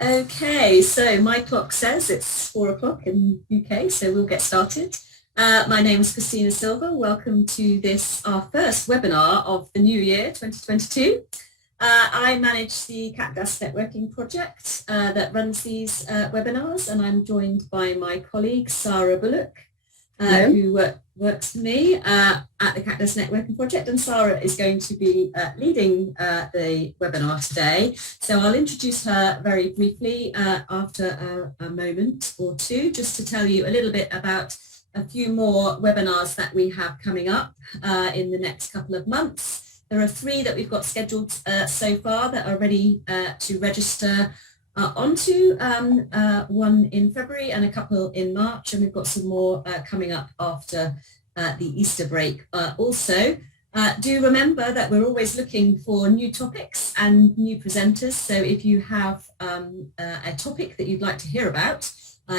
Okay, so my clock says it's 4 o'clock in UK, so we'll get started. My name is Christina Silva. Welcome to this, our first webinar of the new year, 2022. I manage the CAQDAS networking project that runs these webinars, and I'm joined by my colleague, Sarah Bulloch, who works for me at the CAQDAS networking project, and Sarah is going to be leading the webinar today. So I'll introduce her very briefly after a moment or two, just to tell you a little bit about a few more webinars that we have coming up in the next couple of months. There are 3 that we've got scheduled so far that are ready to register onto, one in February and a couple in March, and we've got some more coming up after the Easter break. Also, do remember that we're always looking for new topics and new presenters, so if you have a topic that you'd like to hear about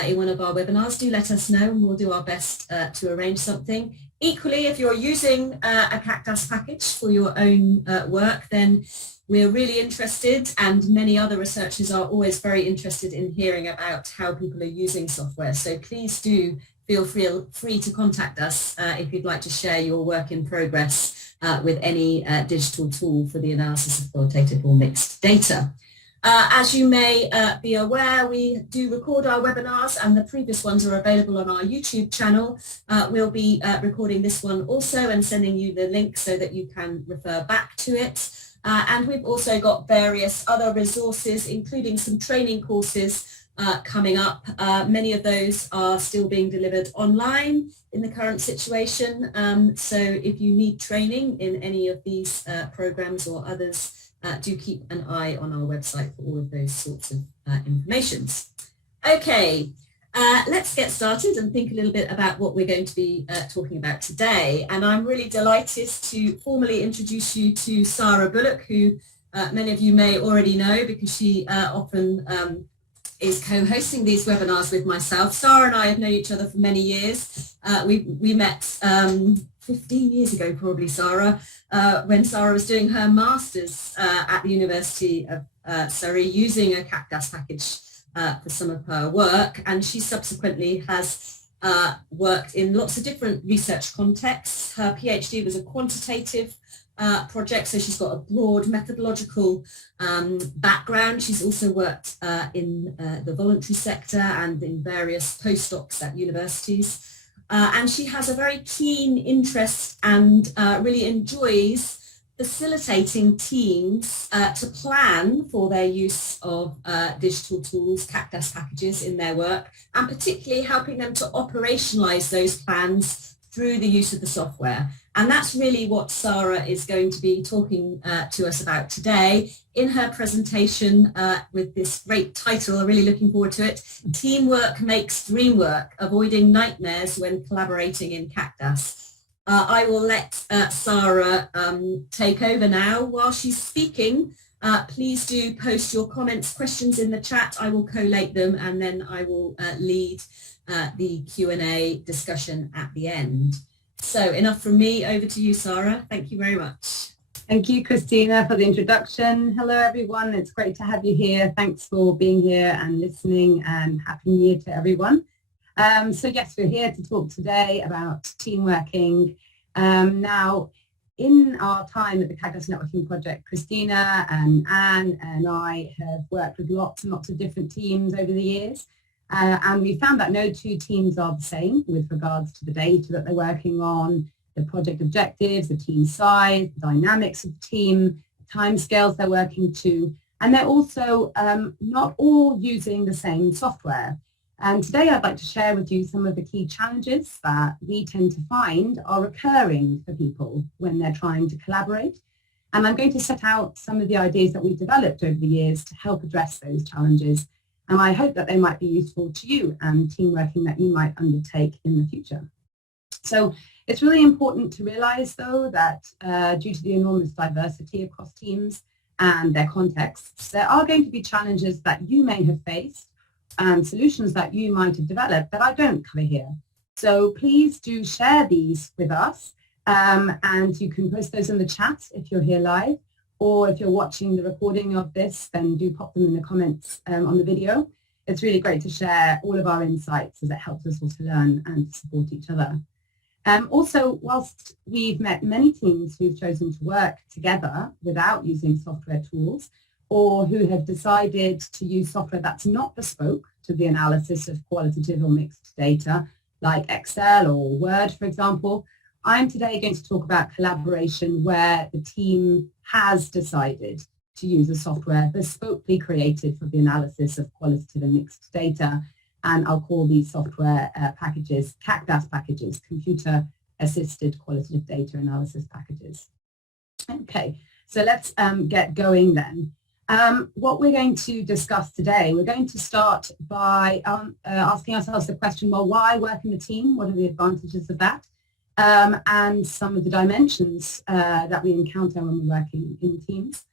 in one of our webinars, do let us know and we'll do our best to arrange something. Equally, if you're using a CAQDAS package for your own work, then we're really interested, and many other researchers are always very interested in hearing about how people are using software. So please do feel free to contact us if you'd like to share your work in progress with any digital tool for the analysis of qualitative or mixed data. As you may be aware, we do record our webinars, and the previous ones are available on our YouTube channel. We'll be recording this one also and sending you the link so that you can refer back to it. And we've also got various other resources, including some training courses coming up. Many of those are still being delivered online in the current situation. So if you need training in any of these programs or others, do keep an eye on our website for all of those sorts of informations. Okay, let's get started and think a little bit about what we're going to be talking about today. And I'm really delighted to formally introduce you to Sarah Bulloch, who many of you may already know because she often is co-hosting these webinars with myself. Sarah and I have known each other for many years. We met 15 years ago, probably, Sarah, when Sarah was doing her master's at the University of Surrey using a CAQDAS package for some of her work, and she subsequently has worked in lots of different research contexts. Her PhD was a quantitative project, so she's got a broad methodological background. She's also worked in the voluntary sector and in various postdocs at universities. And she has a very keen interest and really enjoys facilitating teams to plan for their use of digital tools, CAQDAS packages in their work, and particularly helping them to operationalize those plans through the use of the software. And that's really what Sarah is going to be talking to us about today in her presentation with this great title. I'm really looking forward to it. Teamwork Makes Dreamwork, Avoiding Nightmares When Collaborating in CAQDAS. I will let Sarah take over now. While she's speaking, please do post your comments, questions in the chat. I will collate them, and then I will lead the Q&A discussion at the end. So enough from me, over to you, Sarah. Thank you very much. Thank you, Christina, for the introduction. Hello, everyone. It's great to have you here. Thanks for being here and listening, and Happy New Year to everyone. So yes, we're here to talk today about team working. Now, in our time at the CAQDAS Networking Project, Christina and Anne and I have worked with lots and lots of different teams over the years. And we found that no 2 teams are the same with regards to the data that they're working on, the project objectives, the team size, the dynamics of the team, timescales they're working to, and they're also not all using the same software. And today I'd like to share with you some of the key challenges that we tend to find are recurring for people when they're trying to collaborate. And I'm going to set out some of the ideas that we've developed over the years to help address those challenges. And I hope that they might be useful to you and team working that you might undertake in the future. So it's really important to realize, though, that due to the enormous diversity across teams and their contexts, there are going to be challenges that you may have faced and solutions that you might have developed that I don't cover here. So please do share these with us, and you can post those in the chat if you're here live, or if you're watching the recording of this, then do pop them in the comments on the video. It's really great to share all of our insights as it helps us all to learn and support each other. Also, whilst we've met many teams who've chosen to work together without using software tools, or who have decided to use software that's not bespoke to the analysis of qualitative or mixed data, like Excel or Word, for example, I'm today going to talk about collaboration where the team has decided to use a software bespokely created for the analysis of qualitative and mixed data. And I'll call these software packages CAQDAS packages, Computer Assisted Qualitative Data Analysis Packages. Okay, so let's get going then. What we're going to discuss today, we're going to start by asking ourselves the question, well, why work in a team? What are the advantages of that? And some of the dimensions that we encounter when we're working in teams.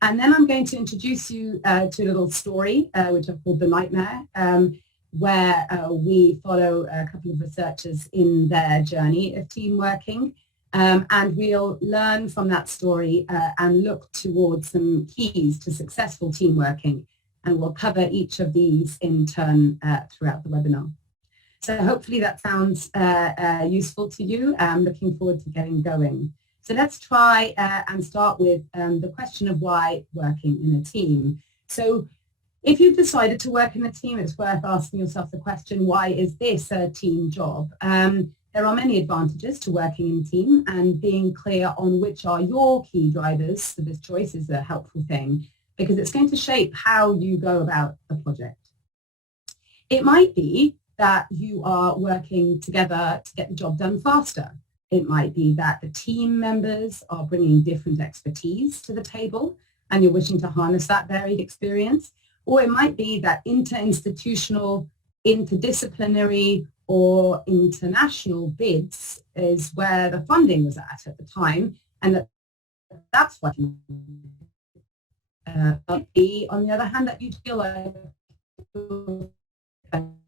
And then I'm going to introduce you to a little story, which I've called The Nightmare, where we follow a couple of researchers in their journey of team working. And we'll learn from that story and look towards some keys to successful team working. And we'll cover each of these in turn throughout the webinar. So hopefully that sounds useful to you. I'm looking forward to getting going. So let's try and start with the question of why working in a team. So if you've decided to work in a team, it's worth asking yourself the question, why is this a team job? There are many advantages to working in a team, and being clear on which are your key drivers for this choice is a helpful thing, because it's going to shape how you go about the project. It might be that you are working together to get the job done faster. It might be that the team members are bringing different expertise to the table and you're wishing to harness that varied experience. Or it might be that inter-institutional, interdisciplinary, or international bids is where the funding was at the time, and that's what might be, on the other hand, that you feel like you're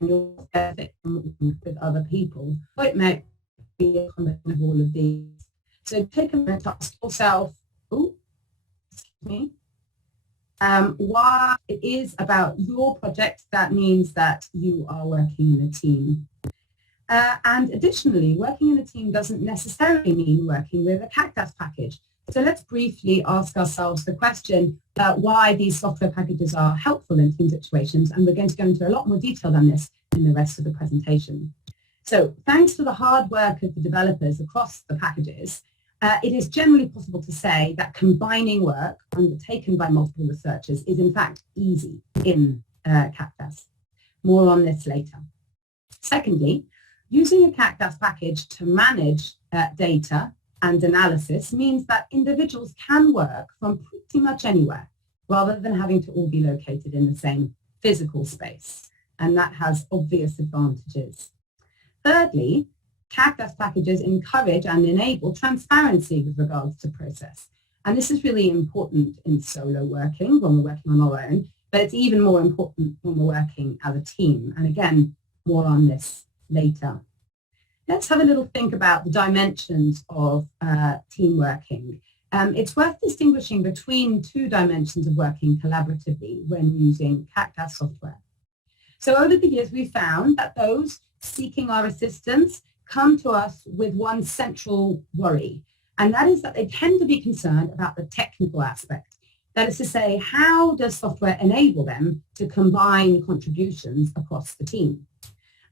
with other people. Or it might be a combination of all of these. So take a minute to ask yourself, why it is about your project that means that you are working in a team. And additionally, working in a team doesn't necessarily mean working with a CAQDAS package. So let's briefly ask ourselves the question why these software packages are helpful in team situations, and we're going to go into a lot more detail than this in the rest of the presentation. So thanks to the hard work of the developers across the packages, it is generally possible to say that combining work undertaken by multiple researchers is in fact easy in CAQDAS. More on this later. Secondly, using a CAQDAS package to manage data and analysis means that individuals can work from pretty much anywhere rather than having to all be located in the same physical space. And that has obvious advantages. Thirdly, CAQDAS packages encourage and enable transparency with regards to process. And this is really important in solo working when we're working on our own, but it's even more important when we're working as a team. And again, more on this later. Let's have a little think about the dimensions of team working. It's worth distinguishing between two dimensions of working collaboratively when using CAQDAS software. So over the years, we found that those seeking our assistance come to us with one central worry, and that is that they tend to be concerned about the technical aspect. That is to say, how does software enable them to combine contributions across the team?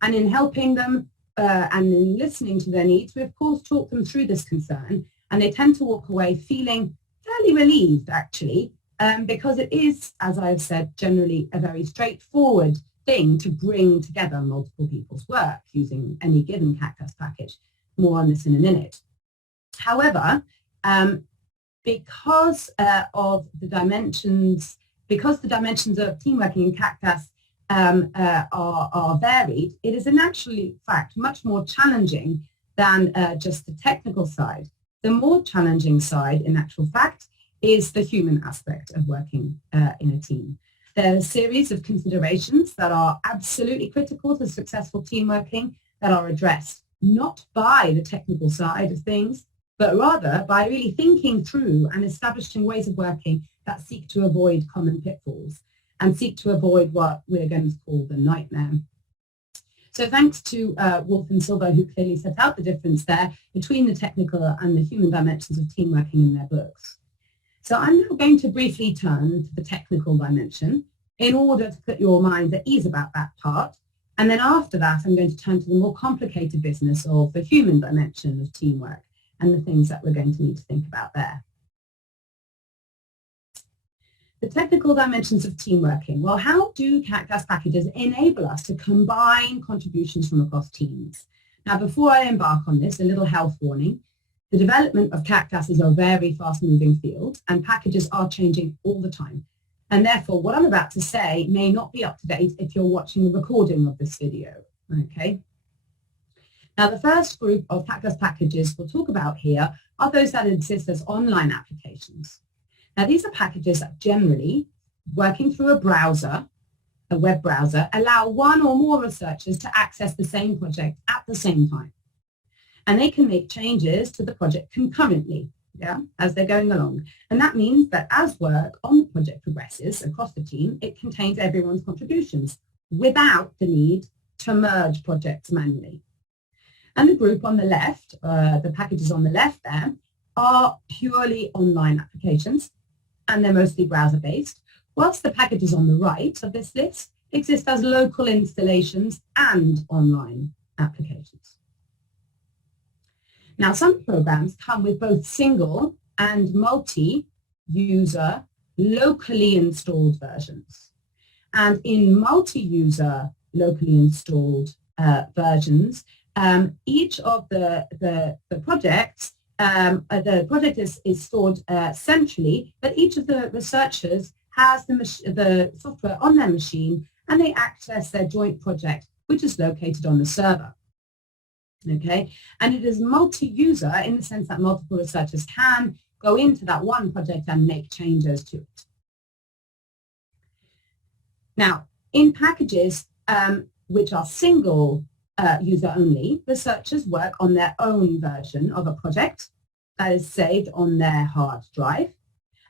And in helping them and in listening to their needs, we of course talk them through this concern, and they tend to walk away feeling fairly relieved actually, because it is, as I've said, generally a very straightforward thing to bring together multiple people's work using any given CAQDAS package. More on this in a minute. However, because the dimensions of team working in CAQDAS are varied, it is in actual fact much more challenging than just the technical side. The more challenging side, in actual fact, is the human aspect of working in a team. There's a series of considerations that are absolutely critical to successful team working that are addressed not by the technical side of things, but rather by really thinking through and establishing ways of working that seek to avoid common pitfalls and seek to avoid what we're going to call the nightmare. So thanks to Wolf and Silva, who clearly set out the difference there between the technical and the human dimensions of team working in their books. So I'm now going to briefly turn to the technical dimension in order to put your mind at ease about that part. And then after that, I'm going to turn to the more complicated business of the human dimension of teamwork and the things that we're going to need to think about there. The technical dimensions of team working. Well, how do CAQDAS packages enable us to combine contributions from across teams? Now, before I embark on this, a little health warning. The development of CAQDAS is a very fast-moving field, and packages are changing all the time. And therefore, what I'm about to say may not be up to date if you're watching a recording of this video, okay? Now, the first group of CAQDAS packages we'll talk about here are those that exist as online applications. Now, these are packages that generally, working through a browser, a web browser, allow one or more researchers to access the same project at the same time. And they can make changes to the project concurrently, as they're going along. And that means that as work on the project progresses across the team, it contains everyone's contributions without the need to merge projects manually. And the group on the left, the packages on the left there, are purely online applications, and they're mostly browser-based, whilst the packages on the right of this list exist as local installations and online applications. Now, some programs come with both single and multi-user locally installed versions. And in multi-user locally installed versions, each of the projects, the project is stored centrally, but each of the researchers has the software on their machine, and they access their joint project, which is located on the server. Okay, and it is multi-user in the sense that multiple researchers can go into that one project and make changes to it. Now, in packages which are single user only, researchers work on their own version of a project that is saved on their hard drive,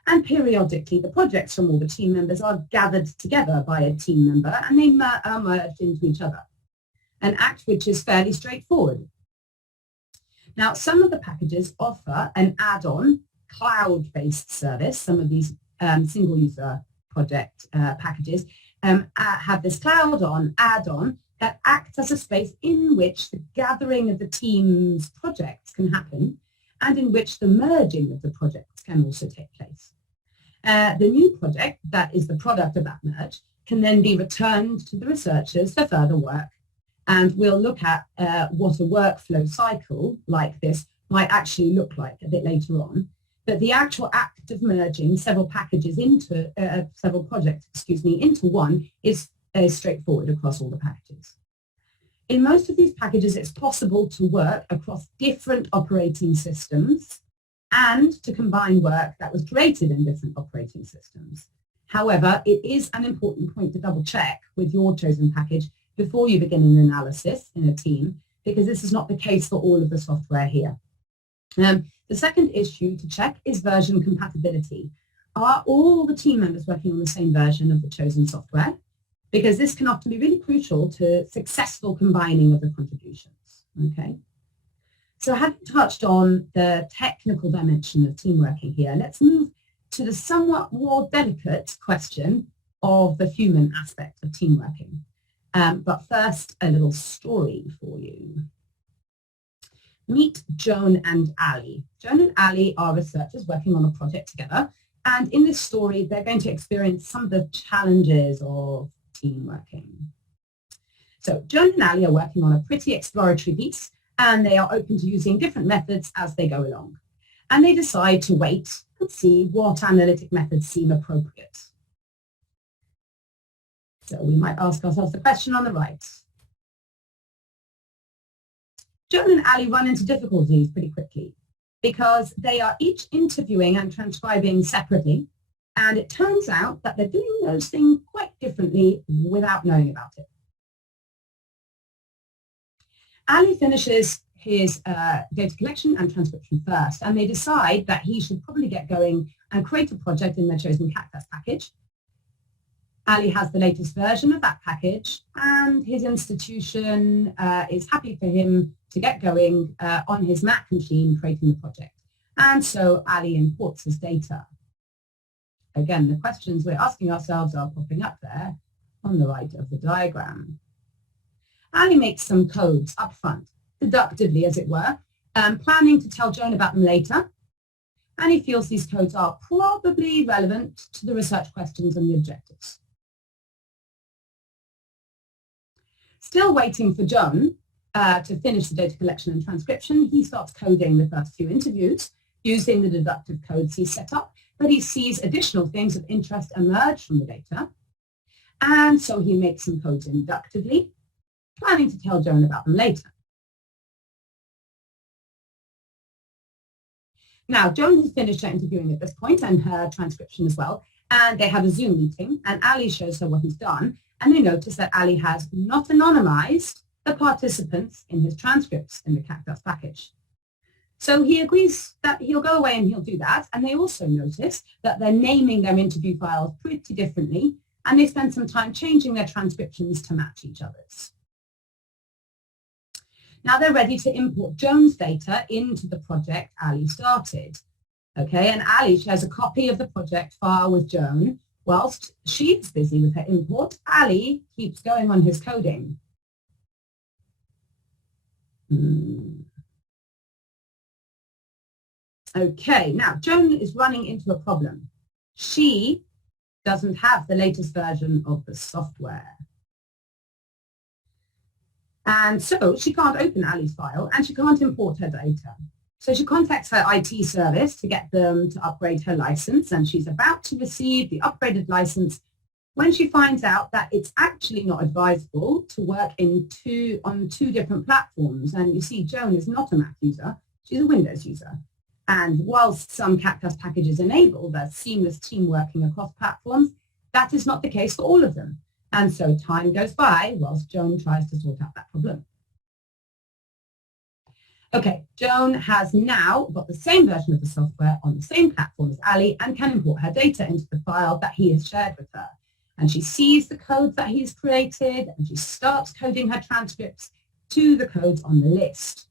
and periodically the projects from all the team members are gathered together by a team member, and they are merged into each other. An act which is fairly straightforward. Now, some of the packages offer an add-on cloud-based service. Some of these single-user project packages have this cloud-on add-on that acts as a space in which the gathering of the team's projects can happen and in which the merging of the projects can also take place. The new project that is the product of that merge can then be returned to the researchers for further work. And we'll look at what a workflow cycle like this might actually look like a bit later on. But the actual act of merging several packages into, several projects, into one is straightforward across all the packages. In most of these packages, it's possible to work across different operating systems and to combine work that was created in different operating systems. However, it is an important point to double check with your chosen package before you begin an analysis in a team, because this is not the case for all of the software here. The second issue to check is version compatibility. Are all the team members working on the same version of the chosen software? Because this can often be really crucial to successful combining of the contributions, okay? So having touched on the technical dimension of team working here, let's move to the somewhat more delicate question of the human aspect of team working. But first, a little story for you. Meet Joan and Ali. Joan and Ali are researchers working on a project together. And in this story, they're going to experience some of the challenges of team working. So Joan and Ali are working on a pretty exploratory piece, and they are open to using different methods as they go along. And they decide to wait and see what analytic methods seem appropriate. So we might ask ourselves the question on the right. Joan and Ali run into difficulties pretty quickly because they are each interviewing and transcribing separately, and it turns out that they're doing those things quite differently without knowing about it. Ali finishes his data collection and transcription first, and they decide that he should probably get going and create a project in their chosen CAQDAS package. Ali has the latest version of that package, and his institution is happy for him to get going on his Mac machine creating the project. And so Ali imports his data. Again, the questions we're asking ourselves are popping up there on the right of the diagram. Ali makes some codes up front, deductively as it were, planning to tell Joan about them later. And he feels these codes are probably relevant to the research questions and the objectives. Still waiting for Joan to finish the data collection and transcription, he starts coding the first few interviews using the deductive codes he set up, but he sees additional things of interest emerge from the data. And so he makes some codes inductively, planning to tell Joan about them later. Now, Joan has finished her interviewing at this point and her transcription as well, and they have a Zoom meeting, and Ali shows her what he's done, and they notice that Ali has not anonymized the participants in his transcripts in the CAQDAS package. So he agrees that he'll go away and he'll do that, and they also notice that they're naming their interview files pretty differently, and they spend some time changing their transcriptions to match each other's. Now they're ready to import Joan's data into the project Ali started. Okay, and Ali shares a copy of the project file with Joan. Whilst she's busy with her import, Ali keeps going on his coding. Okay, now Joan is running into a problem. She doesn't have the latest version of the software. And so she can't open Ali's file and she can't import her data. So she contacts her IT service to get them to upgrade her license, and she's about to receive the upgraded license when she finds out that it's actually not advisable to work on two different platforms. And you see, Joan is not a Mac user, she's a Windows user. And whilst some CAQDAS packages enable that seamless team working across platforms, that is not the case for all of them. And so time goes by whilst Joan tries to sort out that problem. Okay, Joan has now got the same version of the software on the same platform as Ali and can import her data into the file that he has shared with her. And she sees the codes that he's created, and she starts coding her transcripts to the codes on the list.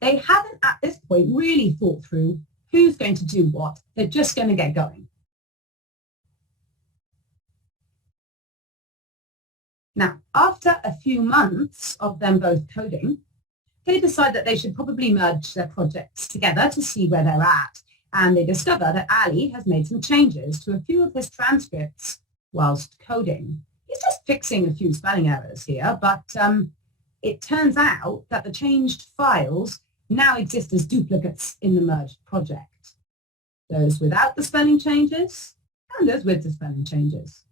They haven't at this point really thought through who's going to do what. They're just going to get going. Now, after a few months of them both coding, they decide that they should probably merge their projects together to see where they're at. And they discover that Ali has made some changes to a few of his transcripts whilst coding. He's just fixing a few spelling errors here, but it turns out that the changed files now exist as duplicates in the merged project. Those without the spelling changes and those with the spelling changes.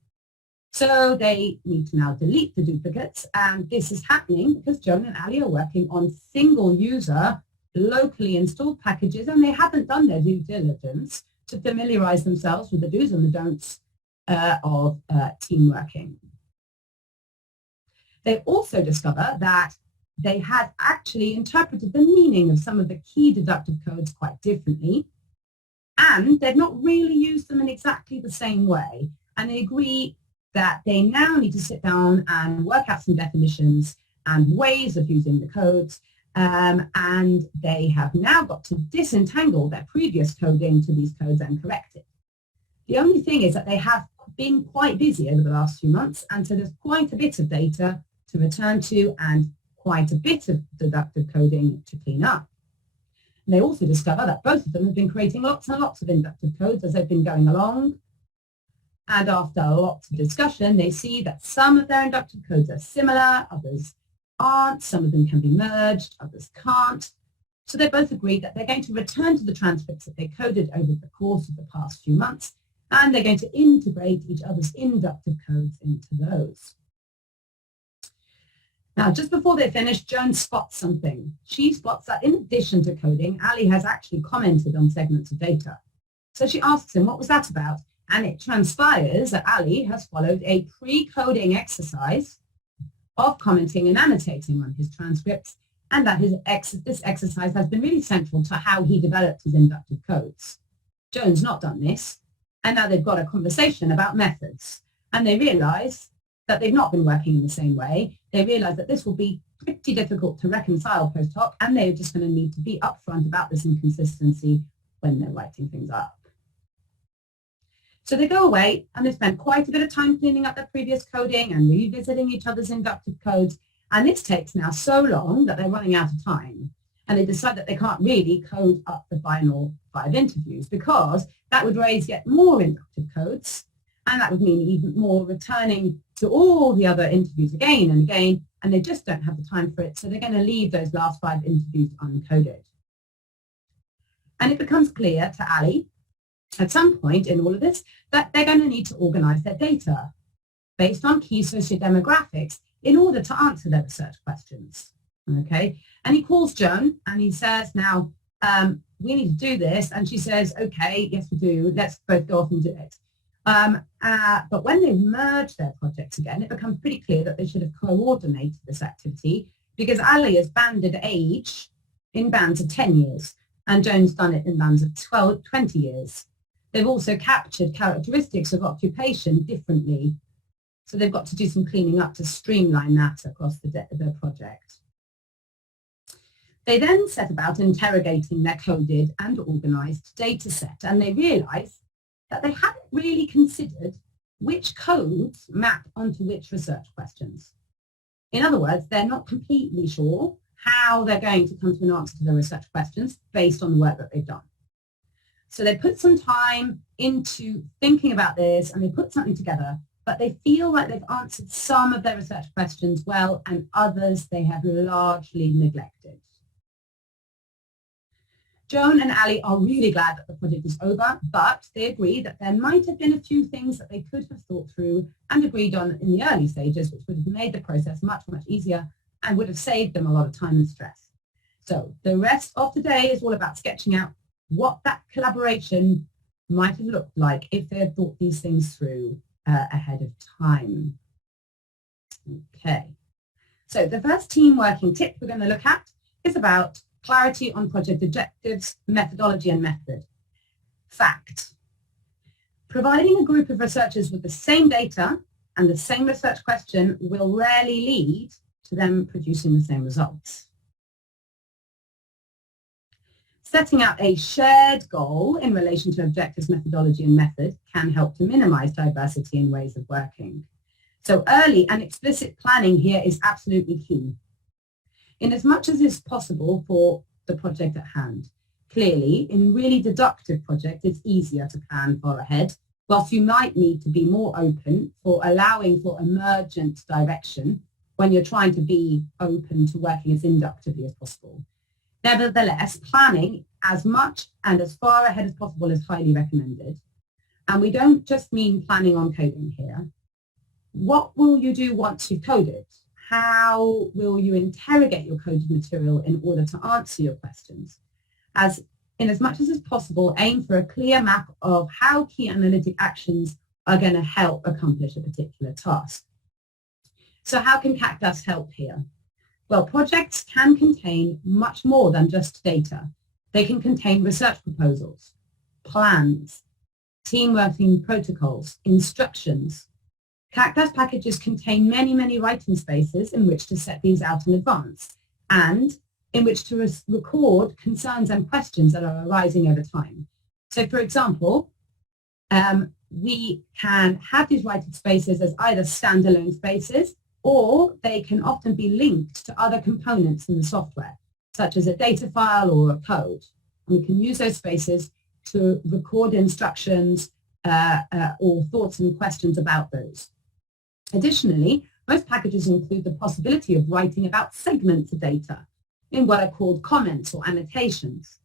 So they need to now delete the duplicates, and this is happening because Joan and Ali are working on single-user, locally installed packages, and they haven't done their due diligence to familiarize themselves with the do's and the don'ts of team working. They also discover that they had actually interpreted the meaning of some of the key deductive codes quite differently, and they've not really used them in exactly the same way, and they agree that they now need to sit down and work out some definitions and ways of using the codes, and they have now got to disentangle their previous coding to these codes and correct it. The only thing is that they have been quite busy over the last few months, and so there's quite a bit of data to return to and quite a bit of deductive coding to clean up. And they also discover that both of them have been creating lots and lots of inductive codes as they've been going along. And after lots of discussion, they see that some of their inductive codes are similar, others aren't, some of them can be merged, others can't. So they both agree that they're going to return to the transcripts that they coded over the course of the past few months, and they're going to integrate each other's inductive codes into those. Now, just before they finish, Joan spots something. She spots that in addition to coding, Ali has actually commented on segments of data. So she asks him, what was that about? And it transpires that Ali has followed a pre-coding exercise of commenting and annotating on his transcripts and that this exercise has been really central to how he developed his inductive codes. Joan's not done this, and now they've got a conversation about methods, and they realise that they've not been working in the same way. They realise that this will be pretty difficult to reconcile post hoc, and they're just going to need to be upfront about this inconsistency when they're writing things up. So they go away and they spend quite a bit of time cleaning up their previous coding and revisiting each other's inductive codes. And this takes now so long that they're running out of time. And they decide that they can't really code up the final 5 interviews because that would raise yet more inductive codes. And that would mean even more returning to all the other interviews again and again. And they just don't have the time for it. So they're going to leave those last 5 interviews uncoded. And it becomes clear to Ali at some point in all of this that they're going to need to organize their data based on key sociodemographics in order to answer their research questions. Okay, and he calls Joan and he says, now, we need to do this. And she says, okay, yes, we do. Let's both go off and do it. But when they merge their projects again, it becomes pretty clear that they should have coordinated this activity because Ali has banded age in bands of 10 years and Joan's done it in bands of 20 years. They've also captured characteristics of occupation differently. So they've got to do some cleaning up to streamline that across the project. They then set about interrogating their coded and organized data set, and they realized that they hadn't really considered which codes map onto which research questions. In other words, they're not completely sure how they're going to come to an answer to the research questions based on the work that they've done. So they put some time into thinking about this and they put something together, but they feel like they've answered some of their research questions well and others they have largely neglected. Joan and Ali are really glad that the project is over, but they agree that there might have been a few things that they could have thought through and agreed on in the early stages, which would have made the process much, much easier and would have saved them a lot of time and stress. So the rest of the day is all about sketching out what that collaboration might have looked like if they had thought these things through ahead of time. Okay, so the first team working tip we're going to look at is about clarity on project objectives, methodology and method. Fact: providing a group of researchers with the same data and the same research question will rarely lead to them producing the same results. Setting out a shared goal in relation to objectives, methodology and method can help to minimize diversity in ways of working. So early and explicit planning here is absolutely key. In as much as is possible for the project at hand. Clearly, in really deductive projects, it's easier to plan far ahead, whilst you might need to be more open for allowing for emergent direction when you're trying to be open to working as inductively as possible. Nevertheless, planning as much and as far ahead as possible is highly recommended. And we don't just mean planning on coding here. What will you do once you've coded? How will you interrogate your coded material in order to answer your questions? In as much as is possible, aim for a clear map of how key analytic actions are going to help accomplish a particular task. So how can CAQDAS help here? Well, projects can contain much more than just data. They can contain research proposals, plans, team working protocols, instructions. CAQDAS packages contain many, many writing spaces in which to set these out in advance and in which to record concerns and questions that are arising over time. So, for example, we can have these writing spaces as either standalone spaces or they can often be linked to other components in the software, such as a data file or a code. And we can use those spaces to record instructions or thoughts and questions about those. Additionally, most packages include the possibility of writing about segments of data in what are called comments or annotations.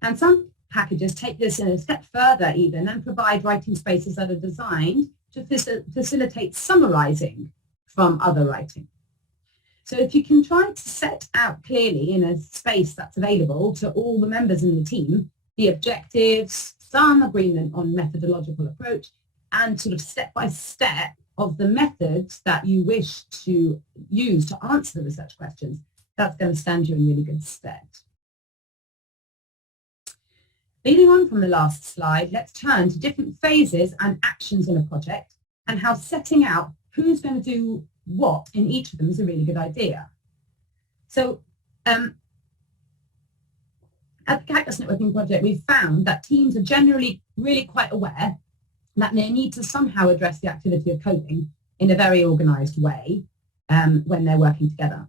And some packages take this a step further even and provide writing spaces that are designed to facilitate summarizing from other writing. So if you can try to set out clearly in a space that's available to all the members in the team, the objectives, some agreement on methodological approach, and sort of step-by-step of the methods that you wish to use to answer the research questions, That's going to stand you in really good stead. Leading on from the last slide, let's turn to different phases and actions in a project and how setting out who's going to do what in each of them is a really good idea. So at the CAQDAS Networking Project, we've found that teams are generally really quite aware that they need to somehow address the activity of coding in a very organized way when they're working together.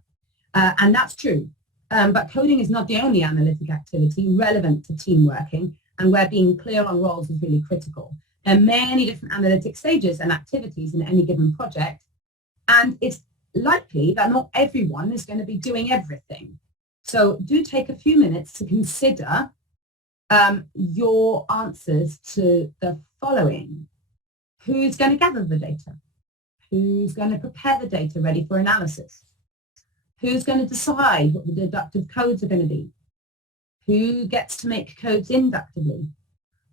And that's true. But coding is not the only analytic activity relevant to team working, and where being clear on roles is really critical. There are many different analytic stages and activities in any given project, and it's likely that not everyone is going to be doing everything. So do take a few minutes to consider your answers to the following. Who's going to gather the data? Who's going to prepare the data ready for analysis? Who's going to decide what the deductive codes are going to be? Who gets to make codes inductively?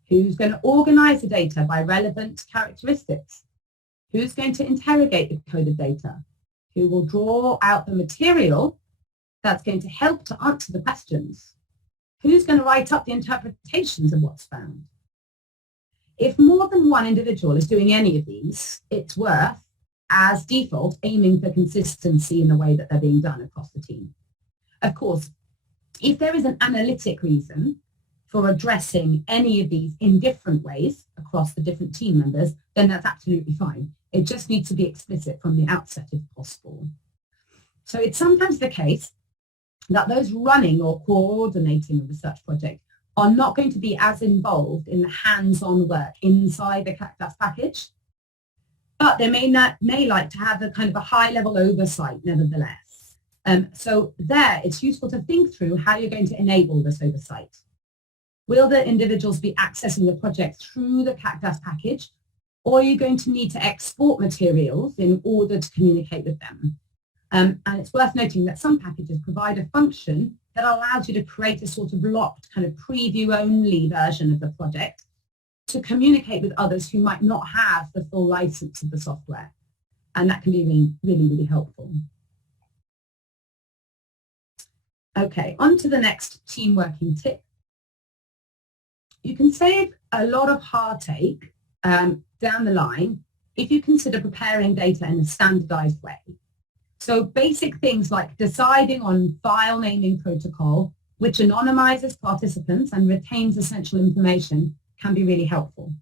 Who's going to organize the data by relevant characteristics? Who's going to interrogate the coded data? Who will draw out the material that's going to help to answer the questions? Who's going to write up the interpretations of what's found? If more than one individual is doing any of these, it's worth, as default, aiming for consistency in the way that they're being done across the team. Of course, if there is an analytic reason for addressing any of these in different ways across the different team members, then that's absolutely fine. It just needs to be explicit from the outset if possible. So it's sometimes the case that those running or coordinating a research project are not going to be as involved in the hands-on work inside the CAQDAS package, but they may like to have a kind of a high-level oversight nevertheless. So there, it's useful to think through how you're going to enable this oversight. Will the individuals be accessing the project through the CAQDAS package, or are you going to need to export materials in order to communicate with them? And it's worth noting that some packages provide a function that allows you to create a sort of locked kind of preview-only version of the project to communicate with others who might not have the full license of the software. And that can be really, really, really helpful. Okay, on to the next team working tip. You can save a lot of heartache down the line if you consider preparing data in a standardized way. So basic things like deciding on file naming protocol, which anonymizes participants and retains essential information, can be really helpful.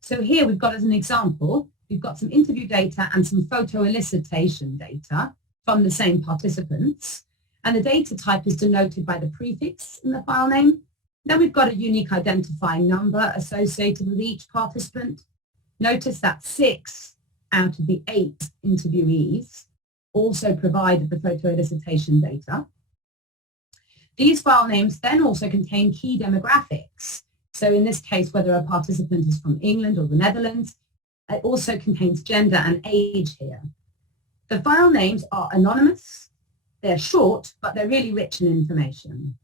So here we've got as an example, we've got some interview data and some photo elicitation data from the same participants. And the data type is denoted by the prefix in the file name. Then we've got a unique identifying number associated with each participant. Notice that 6 out of the 8 interviewees also provided the photo elicitation data. These file names then also contain key demographics. So in this case, whether a participant is from England or the Netherlands, it also contains gender and age here. The file names are anonymous, they're short, but they're really rich in information.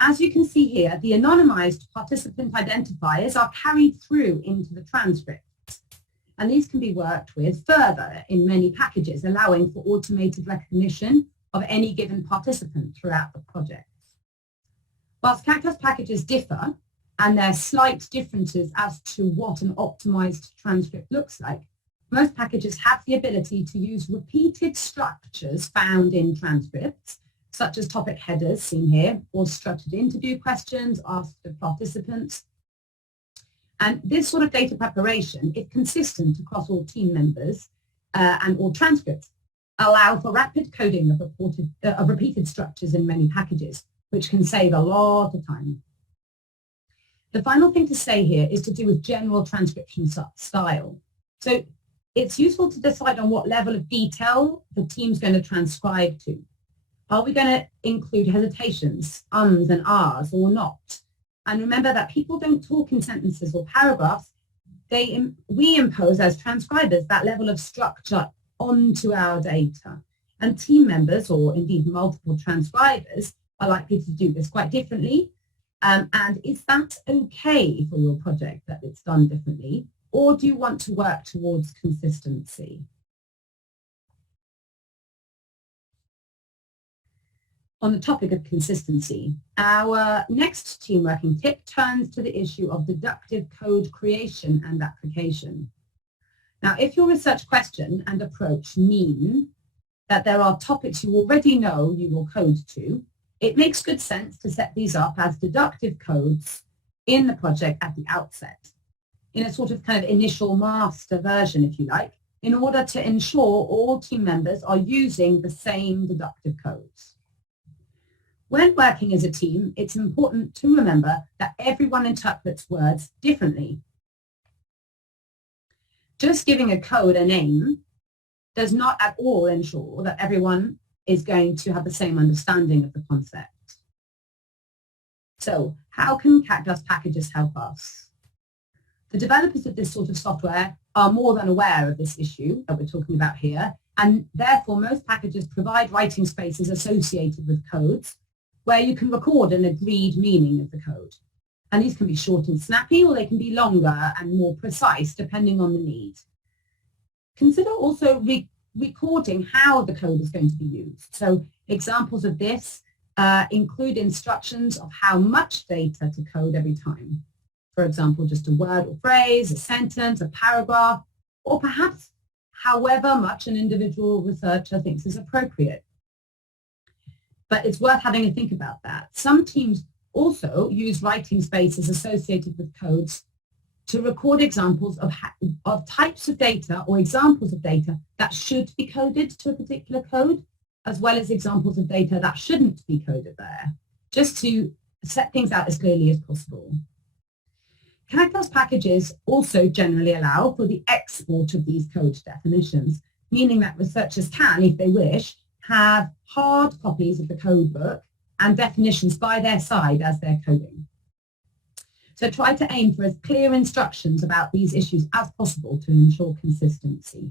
As you can see here, the anonymized participant identifiers are carried through into the transcript. And these can be worked with further in many packages, allowing for automated recognition of any given participant throughout the project. Whilst CAQDAS packages differ, and there are slight differences as to what an optimized transcript looks like, most packages have the ability to use repeated structures found in transcripts, such as topic headers seen here, or structured interview questions asked of participants. And this sort of data preparation, if consistent across all team members and all transcripts, allow for rapid coding of repeated structures in many packages, which can save a lot of time. The final thing to say here is to do with general transcription style. So it's useful to decide on what level of detail the team's going to transcribe to. Are we going to include hesitations, ums and ahs, or not? And remember that people don't talk in sentences or paragraphs. We impose as transcribers that level of structure onto our data. And team members, or indeed multiple transcribers, are likely to do this quite differently. And is that okay for your project that it's done differently? Or do you want to work towards consistency? on the topic of consistency, our next team working tip turns to the issue of deductive code creation and application. Now, if your research question and approach mean that there are topics you already know you will code to, it makes good sense to set these up as deductive codes in the project at the outset, in a sort of kind of initial master version, if you like, in order to ensure all team members are using the same deductive codes. When working as a team, it's important to remember that everyone interprets words differently. Just giving a code a name does not at all ensure that everyone is going to have the same understanding of the concept. So how can CAQDAS packages help us? The developers of this sort of software are more than aware of this issue that we're talking about here, and therefore most packages provide writing spaces associated with codes where you can record an agreed meaning of the code. And these can be short and snappy, or they can be longer and more precise depending on the need. Consider also recording how the code is going to be used. So examples of this include instructions of how much data to code every time. For example, just a word or phrase, a sentence, a paragraph, or perhaps however much an individual researcher thinks is appropriate. But it's worth having a think about that. Some teams also use writing spaces associated with codes to record examples of types of data or examples of data that should be coded to a particular code, as well as examples of data that shouldn't be coded there, just to set things out as clearly as possible. CAQDAS packages also generally allow for the export of these code definitions, meaning that researchers can, if they wish, have hard copies of the code book and definitions by their side as they're coding. So try to aim for as clear instructions about these issues as possible to ensure consistency.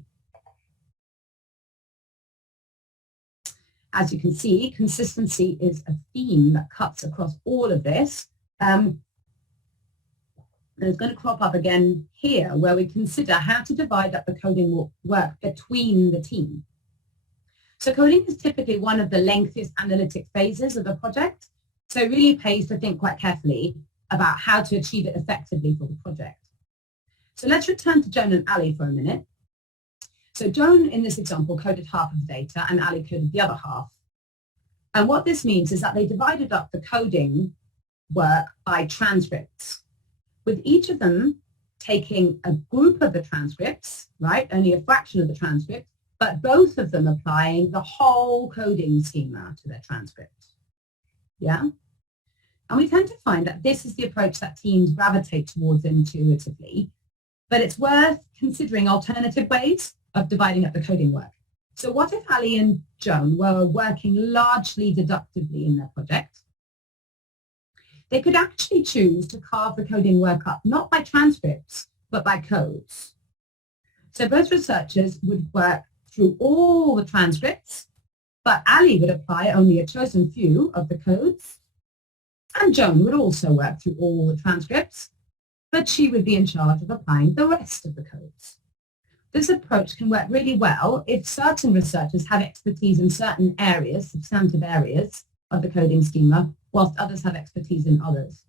As you can see, consistency is a theme that cuts across all of this. And it's going to crop up again here, where we consider how to divide up the coding work between the team. So coding is typically one of the lengthiest analytic phases of a project, so it really pays to think quite carefully about how to achieve it effectively for the project. So let's return to Joan and Ali for a minute. So Joan, in this example, coded half of the data and Ali coded the other half. And what this means is that they divided up the coding work by transcripts, with each of them taking a group of the transcripts, right, only a fraction of the transcript, but both of them applying the whole coding schema to their transcript. Yeah? And we tend to find that this is the approach that teams gravitate towards intuitively, but it's worth considering alternative ways of dividing up the coding work. So what if Ali and Joan were working largely deductively in their project? They could actually choose to carve the coding work up, not by transcripts, but by codes. So both researchers would work through all the transcripts, but Ali would apply only a chosen few of the codes, and Joan would also work through all the transcripts, but she would be in charge of applying the rest of the codes. This approach can work really well if certain researchers have expertise in certain areas, substantive areas of the coding schema, whilst others have expertise in others.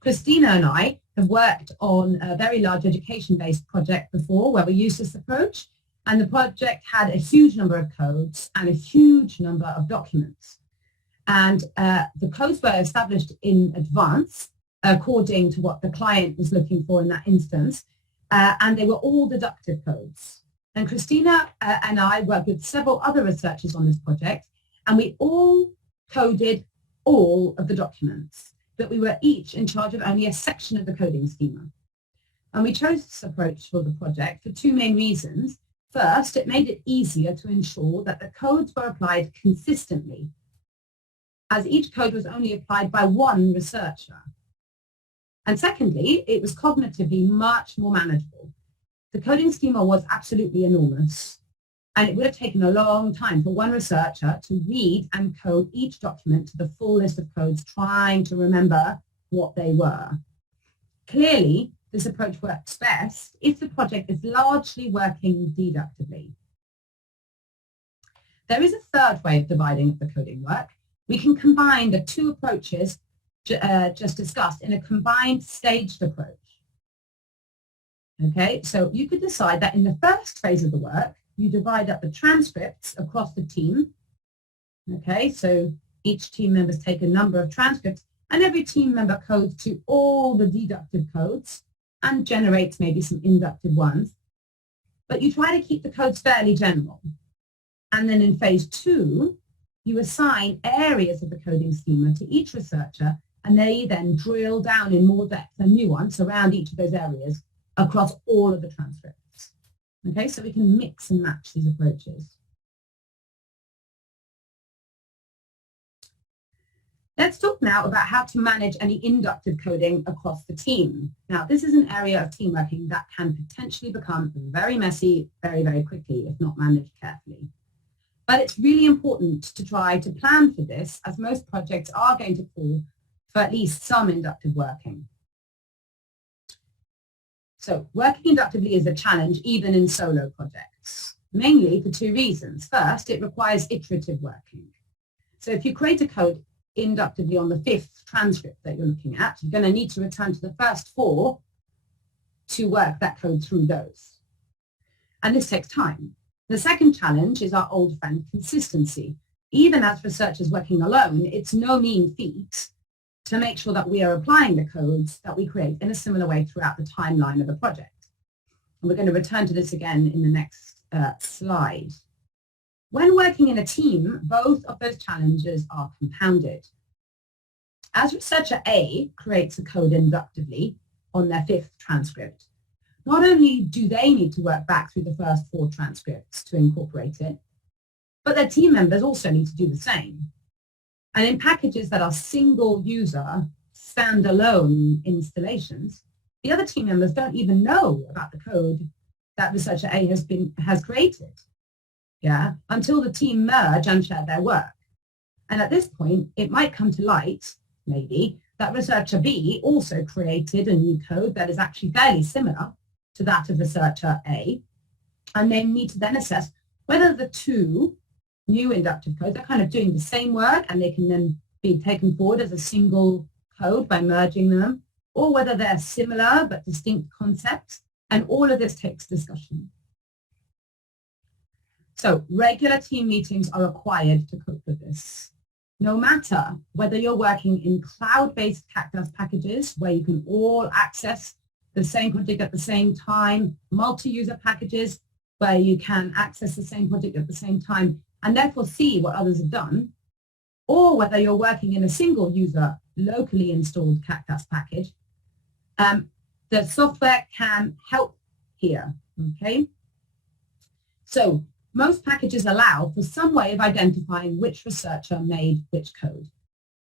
Christina and I have worked on a very large education-based project before where we used this approach, and the project had a huge number of codes and a huge number of documents. And the codes were established in advance according to what the client was looking for in that instance, and they were all deductive codes. And Christina and I worked with several other researchers on this project, and we all coded all of the documents, but we were each in charge of only a section of the coding schema. And we chose this approach for the project for two main reasons. First, it made it easier to ensure that the codes were applied consistently, as each code was only applied by one researcher. And secondly, it was cognitively much more manageable. The coding schema was absolutely enormous, and it would have taken a long time for one researcher to read and code each document to the full list of codes, trying to remember what they were. Clearly, this approach works best if the project is largely working deductively. There is a third way of dividing up the coding work. We can combine the two approaches just discussed in a combined staged approach. Okay, so you could decide that in the first phase of the work, you divide up the transcripts across the team. Okay, so each team members take a number of transcripts and every team member codes to all the deductive codes and generates maybe some inductive ones. But you try to keep the codes fairly general. And then in phase 2, you assign areas of the coding schema to each researcher and they then drill down in more depth and nuance around each of those areas across all of the transcripts. Okay, so we can mix and match these approaches. Let's talk now about how to manage any inductive coding across the team. Now, this is an area of team working that can potentially become very messy very, very quickly if not managed carefully. But it's really important to try to plan for this, as most projects are going to call for at least some inductive working. So working inductively is a challenge even in solo projects, mainly for two reasons. First, it requires iterative working. So if you create a code inductively on the 5th transcript that you're looking at, you're going to need to return to the first 4 to work that code through those. And this takes time. The second challenge is our old friend consistency. Even as researchers working alone, it's no mean feat to make sure that we are applying the codes that we create in a similar way throughout the timeline of a project. And we're going to return to this again in the next slide. When working in a team, both of those challenges are compounded. As researcher A creates a code inductively on their 5th transcript, not only do they need to work back through the first 4 transcripts to incorporate it, but their team members also need to do the same. And in packages that are single user, standalone installations, the other team members don't even know about the code that researcher A has created, until the team merge and share their work. And at this point, it might come to light, maybe, that researcher B also created a new code that is actually fairly similar to that of researcher A, and they need to then assess whether the two new inductive codes are kind of doing the same work and they can then be taken forward as a single code by merging them, or whether they're similar but distinct concepts, and all of this takes discussion. So regular team meetings are required to cope with this. No matter whether you're working in cloud-based CAQDAS packages where you can all access the same project at the same time, multi-user packages where you can access the same project at the same time and therefore see what others have done, or whether you're working in a single user locally installed CAQDAS package, the software can help here, okay? So most packages allow for some way of identifying which researcher made which code.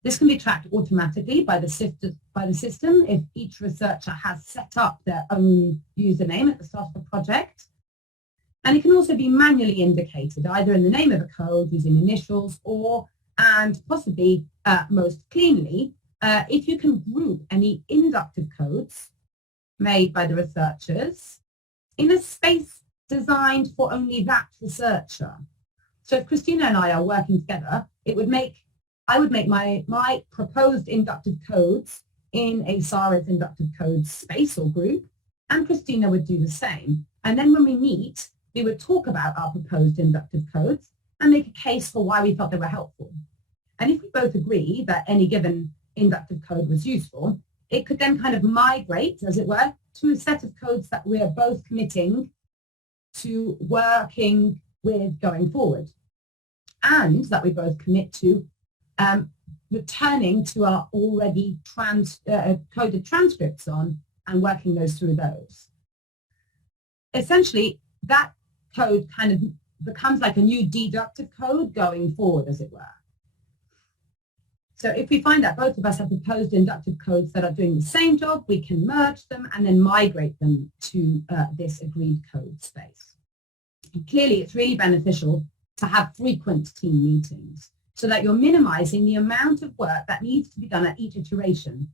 This can be tracked automatically by the system if each researcher has set up their own username at the start of a project. And it can also be manually indicated, either in the name of the code using initials or, and possibly most cleanly, if you can group any inductive codes made by the researchers in a space designed for only that researcher. So if Christina and I are working together, I would make my proposed inductive codes in a Sarah's inductive codes space or group, and Christina would do the same. And then when we meet, we would talk about our proposed inductive codes and make a case for why we felt they were helpful. And if we both agree that any given inductive code was useful, it could then kind of migrate, as it were, to a set of codes that we are both committing to working with going forward, and that we both commit to returning to our already coded transcripts on and working those through those. Essentially, that code kind of becomes like a new deductive code going forward, as it were. So if we find that both of us have proposed inductive codes that are doing the same job, we can merge them and then migrate them to this agreed code space. And clearly, it's really beneficial to have frequent team meetings so that you're minimizing the amount of work that needs to be done at each iteration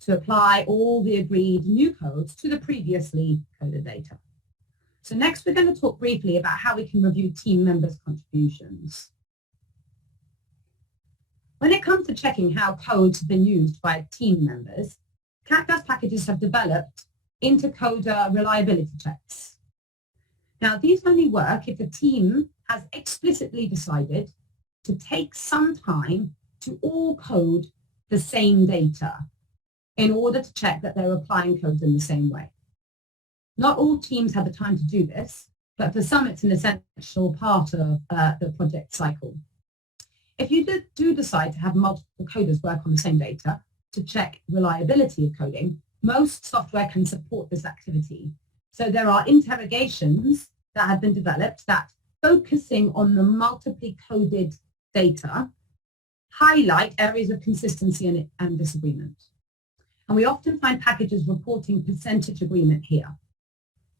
to apply all the agreed new codes to the previously coded data. So next we're going to talk briefly about how we can review team members' contributions. When it comes to checking how codes have been used by team members, CAQDAS packages have developed inter-coder reliability checks. Now these only work if the team has explicitly decided to take some time to all code the same data in order to check that they're applying codes in the same way. Not all teams have the time to do this, but for some it's an essential part of the project cycle. If you do decide to have multiple coders work on the same data to check reliability of coding, most software can support this activity. So there are interrogations that have been developed that, focusing on the multiply coded data, highlight areas of consistency and disagreement. And we often find packages reporting percentage agreement here,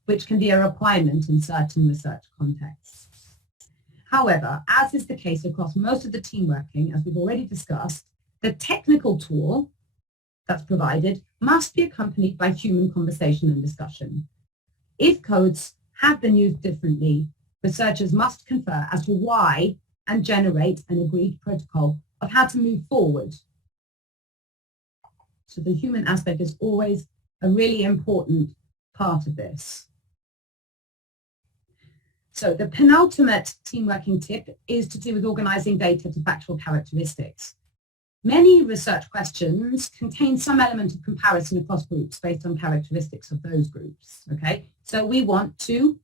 which can be a requirement in certain research contexts. However, as is the case across most of the team working, as we've already discussed, the technical tool that's provided must be accompanied by human conversation and discussion. If codes have been used differently, researchers must confer as to why and generate an agreed protocol of how to move forward. So the human aspect is always a really important part of this. So the penultimate team working tip is to do with organizing data to factual characteristics. Many research questions contain some element of comparison across groups based on characteristics of those groups, okay? So we want to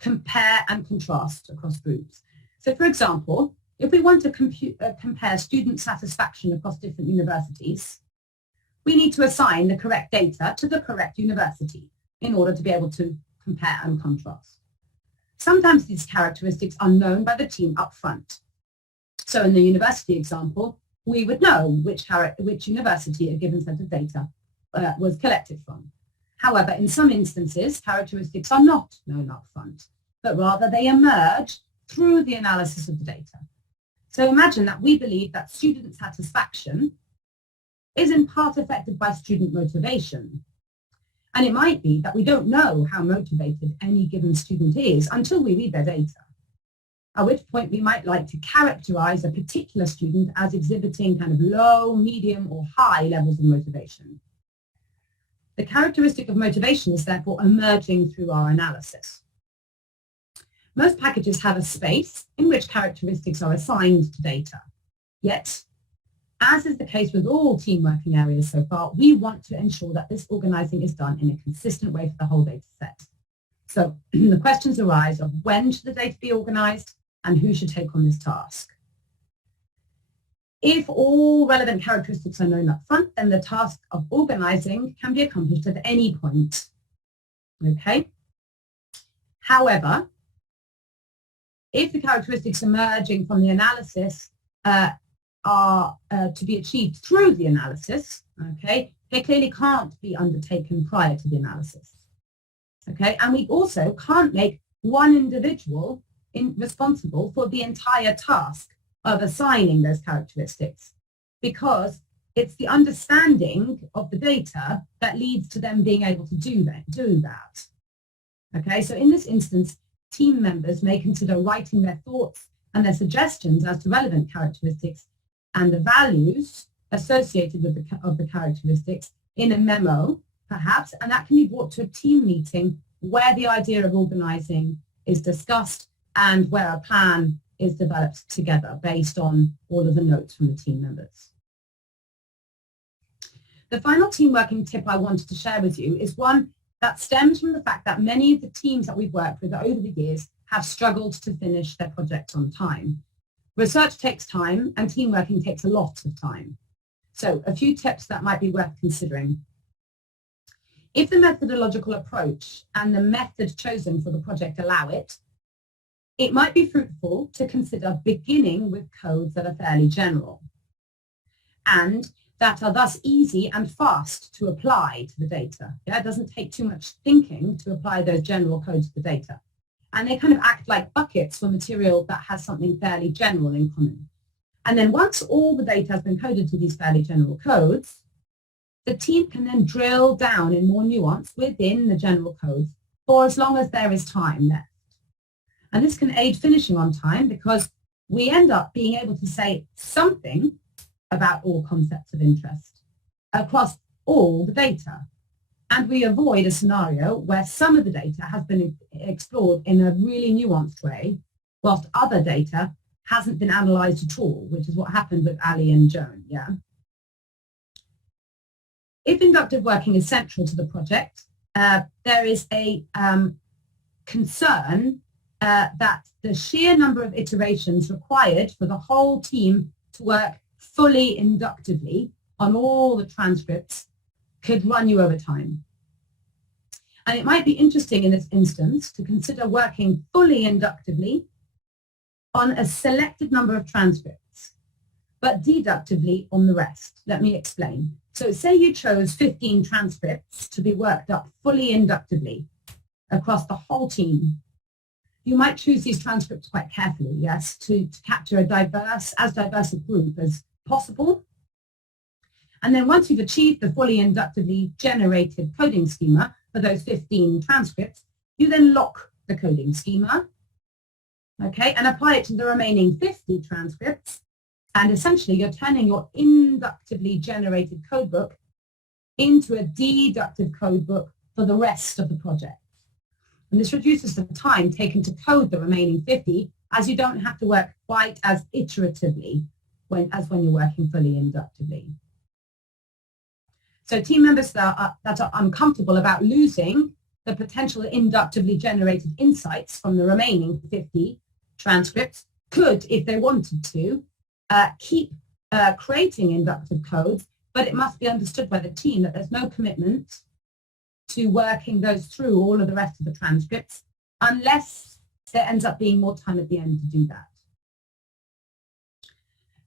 compare and contrast across groups. So for example, if we want to compare student satisfaction across different universities, we need to assign the correct data to the correct university in order to be able to compare and contrast. Sometimes these characteristics are known by the team up front. So in the university example, we would know which university a given set of data was collected from. However, in some instances, characteristics are not known up front, but rather they emerge through the analysis of the data. So imagine that we believe that student satisfaction is in part affected by student motivation. And it might be that we don't know how motivated any given student is until we read their data, at which point we might like to characterize a particular student as exhibiting kind of low, medium, or high levels of motivation. The characteristic of motivation is therefore emerging through our analysis. Most packages have a space in which characteristics are assigned to data. Yet, as is the case with all team working areas so far, we want to ensure that this organizing is done in a consistent way for the whole data set. So the questions arise of when should the data be organized and who should take on this task. If all relevant characteristics are known up front, then the task of organizing can be accomplished at any point. Okay? However, if the characteristics emerging from the analysis are to be achieved through the analysis, okay, they clearly can't be undertaken prior to the analysis. Okay, and we also can't make one individual responsible for the entire task of assigning those characteristics, because it's the understanding of the data that leads to them being able to do that. Okay, so in this instance, team members may consider writing their thoughts and their suggestions as to relevant characteristics and the values associated with the characteristics in a memo, perhaps, and that can be brought to a team meeting where the idea of organizing is discussed and where a plan is developed together based on all of the notes from the team members. The final team working tip I wanted to share with you is one that stems from the fact that many of the teams that we've worked with over the years have struggled to finish their projects on time. Research takes time and team working takes a lot of time. So a few tips that might be worth considering. If the methodological approach and the method chosen for the project allow it, it might be fruitful to consider beginning with codes that are fairly general and that are thus easy and fast to apply to the data. Yeah, it doesn't take too much thinking to apply those general codes to the data. And they kind of act like buckets for material that has something fairly general in common. And then once all the data has been coded to these fairly general codes, the team can then drill down in more nuance within the general codes for as long as there is time left. And this can aid finishing on time because we end up being able to say something about all concepts of interest across all the data. And we avoid a scenario where some of the data has been explored in a really nuanced way, whilst other data hasn't been analysed at all, which is what happened with Ali and Joan, yeah? If inductive working is central to the project, there is a concern that the sheer number of iterations required for the whole team to work fully inductively on all the transcripts could run you over time. And it might be interesting in this instance to consider working fully inductively on a selected number of transcripts, but deductively on the rest. Let me explain. So say you chose 15 transcripts to be worked up fully inductively across the whole team. You might choose these transcripts quite carefully, yes, to capture as diverse a group as possible. And then once you've achieved the fully inductively generated coding schema for those 15 transcripts, you then lock the coding schema, okay, and apply it to the remaining 50 transcripts. And essentially, you're turning your inductively generated codebook into a deductive codebook for the rest of the project. And this reduces the time taken to code the remaining 50, as you don't have to work quite as iteratively as when you're working fully inductively. So team members that are uncomfortable about losing the potential inductively generated insights from the remaining 50 transcripts could, if they wanted to, keep creating inductive codes, but it must be understood by the team that there's no commitment to working those through all of the rest of the transcripts unless there ends up being more time at the end to do that.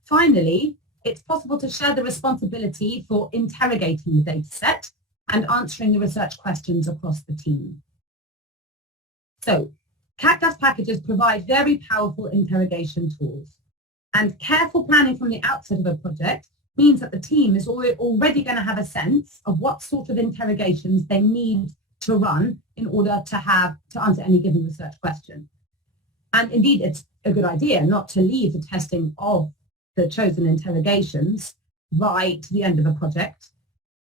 Finally, it's possible to share the responsibility for interrogating the data set and answering the research questions across the team. So, CAQDAS packages provide very powerful interrogation tools, and careful planning from the outset of a project means that the team is already going to have a sense of what sort of interrogations they need to run in order to answer any given research question. And indeed, it's a good idea not to leave the testing of the chosen interrogations right to the end of a project.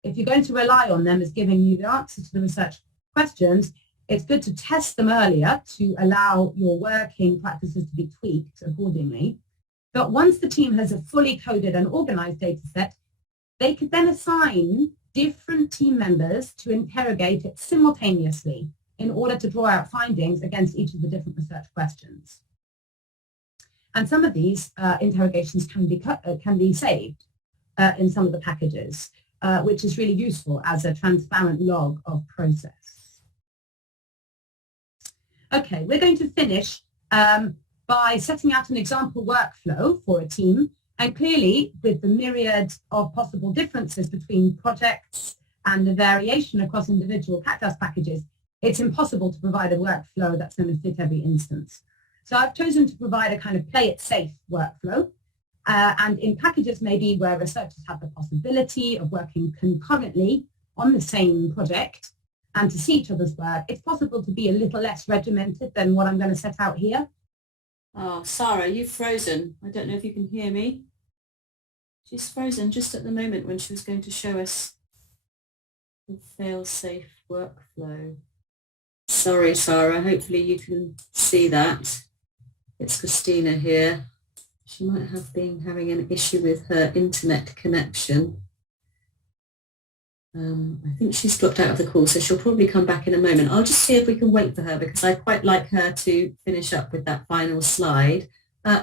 If you're going to rely on them as giving you the answers to the research questions, it's good to test them earlier to allow your working practices to be tweaked accordingly. But once the team has a fully coded and organized data set, they could then assign different team members to interrogate it simultaneously in order to draw out findings against each of the different research questions. And some of these interrogations can be saved in some of the packages, which is really useful as a transparent log of process. Okay, we're going to finish by setting out an example workflow for a team, and clearly with the myriad of possible differences between projects and the variation across individual CAQDAS packages, it's impossible to provide a workflow that's going to fit every instance. So I've chosen to provide a kind of play it safe workflow, and in packages maybe where researchers have the possibility of working concurrently on the same project and to see each other's work, it's possible to be a little less regimented than what I'm going to set out here. Oh, Sarah, you've frozen. I don't know if you can hear me. She's frozen just at the moment when she was going to show us the fail-safe workflow. Sorry, Sarah. Hopefully you can see that. It's Christina here. She might have been having an issue with her internet connection. I think she's dropped out of the call, so she'll probably come back in a moment. I'll just see if we can wait for her because I'd quite like her to finish up with that final slide.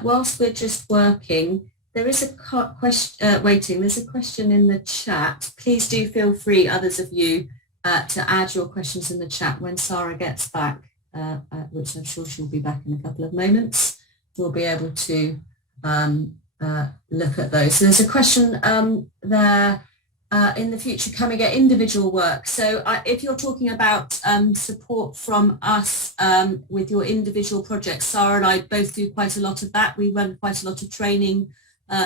Whilst we're just working, there is a question, there's a question in the chat. Please do feel free, others of you, to add your questions in the chat when Sarah gets back, which I'm sure she'll be back in a couple of moments. We'll be able to look at those. So there's a question there. In the future, can we get individual work? So if you're talking about support from us with your individual projects, Sarah and I both do quite a lot of that. We run quite a lot of training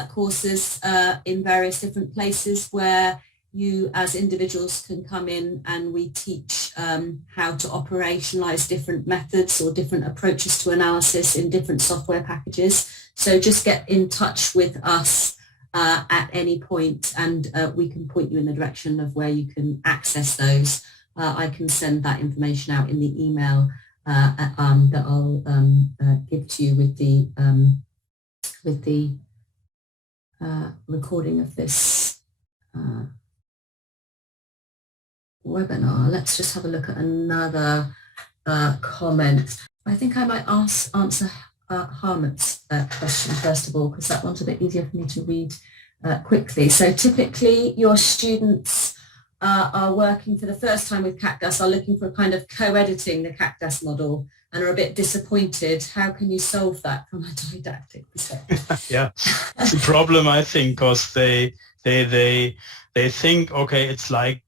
courses in various different places where you as individuals can come in and we teach how to operationalize different methods or different approaches to analysis in different software packages. So just get in touch with us at any point, and we can point you in the direction of where you can access those. I can send that information out in the email that I'll give to you with the recording of this webinar. Let's just have a look at another comment. I think I might answer Harmut's question first of all, because that one's a bit easier for me to read quickly. So typically your students are working for the first time with CAQDAS, are looking for kind of co-editing the CAQDAS model and are a bit disappointed. How can you solve that from a didactic perspective? Yeah, it's a problem, I think, because they think, okay, it's like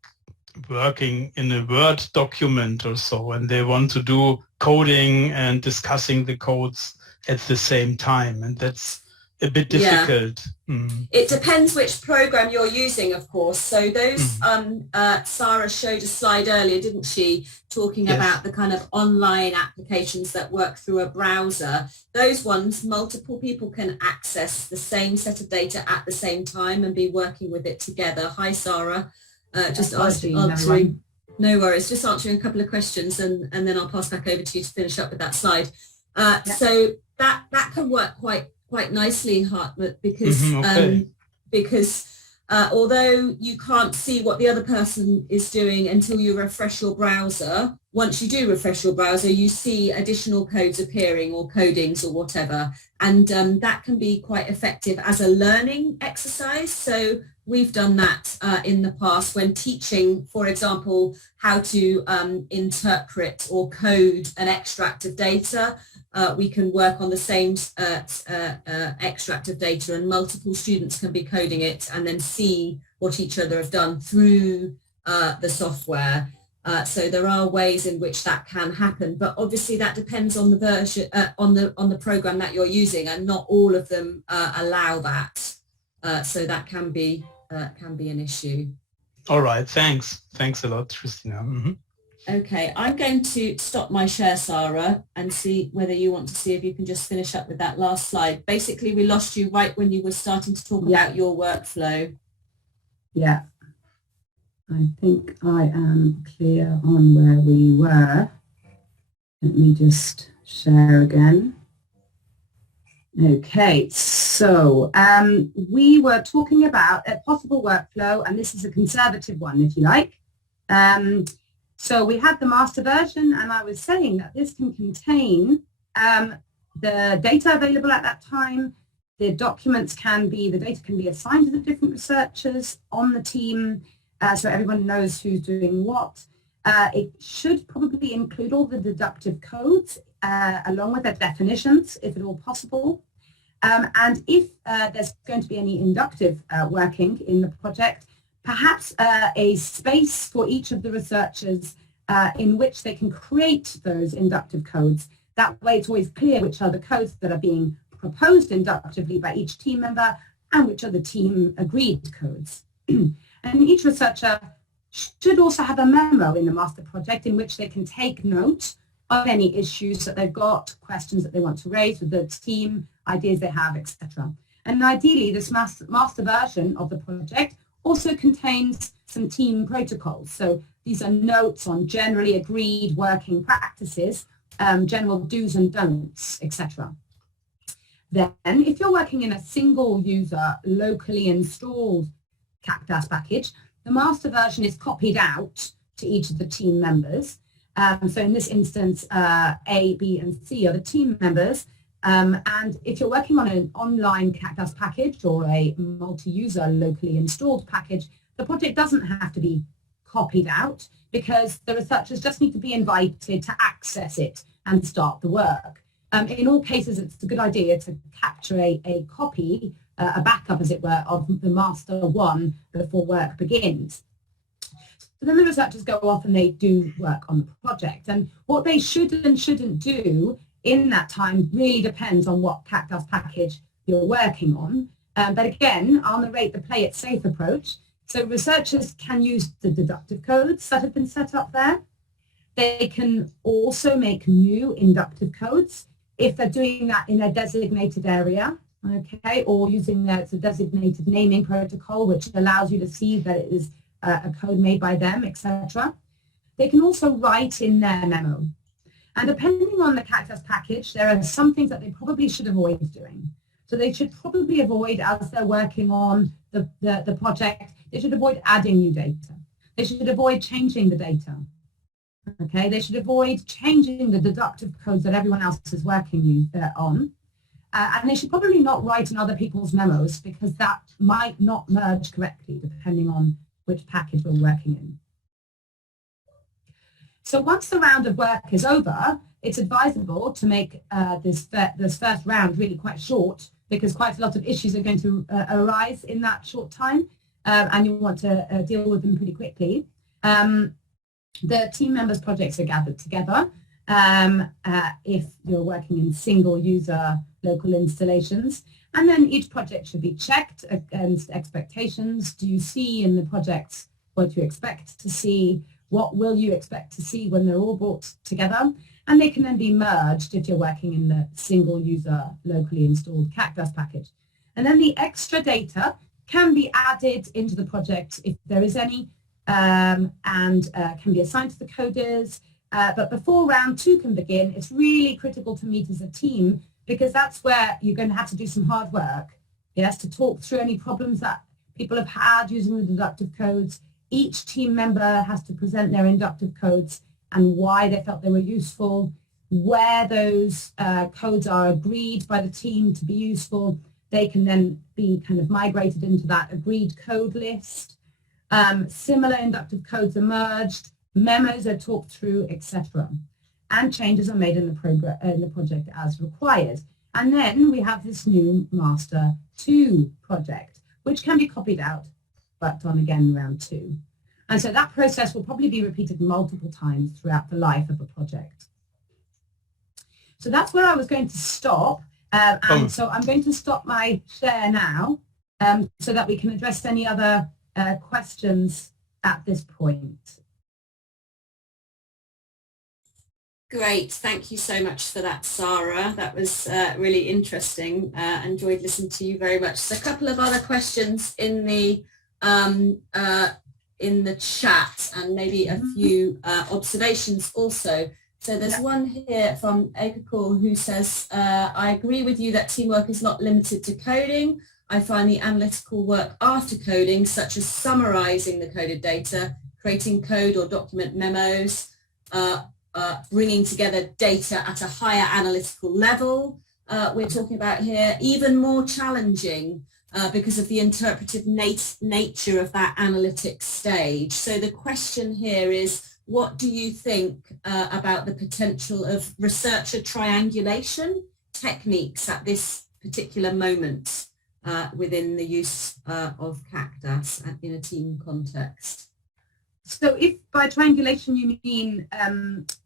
working in a Word document or so, and they want to do coding and discussing the codes at the same time, and that's a bit difficult. Yeah. It depends which program you're using, of course. So those, Sarah showed a slide earlier, didn't she, talking about the kind of online applications that work through a browser. Those ones, multiple people can access the same set of data at the same time and be working with it together. Hi, Sarah. Just answering. No worries. Just answering a couple of questions, and then I'll pass back over to you to finish up with that slide. So that can work quite nicely, Hartmut, because although you can't see what the other person is doing until you refresh your browser, once you do refresh your browser, you see additional codes appearing or codings or whatever, and that can be quite effective as a learning exercise. So we've done that in the past when teaching, for example, how to interpret or code an extract of data. We can work on the same extract of data, and multiple students can be coding it and then see what each other have done through the software. So there are ways in which that can happen, but obviously that depends on the version, on the program that you're using, and not all of them allow that. So that can be an issue. All right, thanks a lot, Christina. Okay, I'm going to stop my share, Sarah, and see whether you want to see if you can just finish up with that last slide. Basically, we lost you right when you were starting to talk about your workflow. Yeah, I think I am clear on where we were. Let me just share again. Okay, so we were talking about a possible workflow, and this is a conservative one, if you like. So we had the master version, and I was saying that this can contain the data available at that time. The data can be assigned to the different researchers on the team, so everyone knows who's doing what. It should probably include all the deductive codes along with their definitions, if at all possible. And if there's going to be any inductive working in the project, perhaps a space for each of the researchers in which they can create those inductive codes. That way it's always clear which are the codes that are being proposed inductively by each team member and which are the team agreed codes. And each researcher should also have a memo in the master project in which they can take note of any issues that they've got, questions that they want to raise with the team, ideas they have, etc. And ideally, this master version of the project also contains some team protocols. So these are notes on generally agreed working practices, general do's and don'ts, etc. Then, if you're working in a single user locally installed CAQDAS package, the master version is copied out to each of the team members. So in this instance, A, B, and C are the team members. And if you're working on an online CAQDAS package or a multi-user locally installed package, the project doesn't have to be copied out because the researchers just need to be invited to access it and start the work. In all cases, it's a good idea to capture a copy, a backup, as it were, of the master one before work begins. So then the researchers go off and they do work on the project. And what they should and shouldn't do in that time really depends on what CAQDAS package you're working on. But again, I'll narrate the play it safe approach. So researchers can use the deductive codes that have been set up there. They can also make new inductive codes if they're doing that in a designated area, okay, or using their designated naming protocol, which allows you to see that it is a code made by them, etc. They can also write in their memo. And depending on the CAQDAS package, there are some things that they probably should avoid doing. So they should probably avoid, as they're working on the project, they should avoid adding new data. They should avoid changing the data. Okay, they should avoid changing the deductive codes that everyone else is working on. And they should probably not write in other people's memos because that might not merge correctly depending on which package we're working in. So once the round of work is over, it's advisable to make this first round really quite short because quite a lot of issues are going to arise in that short time and you want to deal with them pretty quickly. The team members' projects are gathered together if you're working in single user local installations, and then each project should be checked against expectations. Do you see in the projects what you expect to see? What will you expect to see when they're all brought together? And they can then be merged if you're working in the single user locally installed CAQDAS package. And then the extra data can be added into the project if there is any, and can be assigned to the coders. But before round 2 can begin, it's really critical to meet as a team because that's where you're going to have to do some hard work, yes, to talk through any problems that people have had using the deductive codes. Each team member has to present their inductive codes and why they felt they were useful, where those codes are agreed by the team to be useful. They can then be kind of migrated into that agreed code list. Similar inductive codes are merged, memos are talked through, etc. And changes are made in the project as required. And then we have this new Master 2 project, which can be copied out, worked on again in round 2. And so that process will probably be repeated multiple times throughout the life of a project. So that's where I was going to stop. And so I'm going to stop my share now so that we can address any other questions at this point. Great, thank you so much for that, Sarah. That was really interesting. Enjoyed listening to you very much. So a couple of other questions in the chat and maybe a few observations also. So there's one here from Ekakul who says, I agree with you that teamwork is not limited to coding. I find the analytical work after coding, such as summarizing the coded data, creating code or document memos, bringing together data at a higher analytical level, we're talking about here, even more challenging because of the interpretive nature of that analytic stage. So the question here is, what do you think about the potential of researcher triangulation techniques at this particular moment within the use of CAQDAS in a team context? So if by triangulation you mean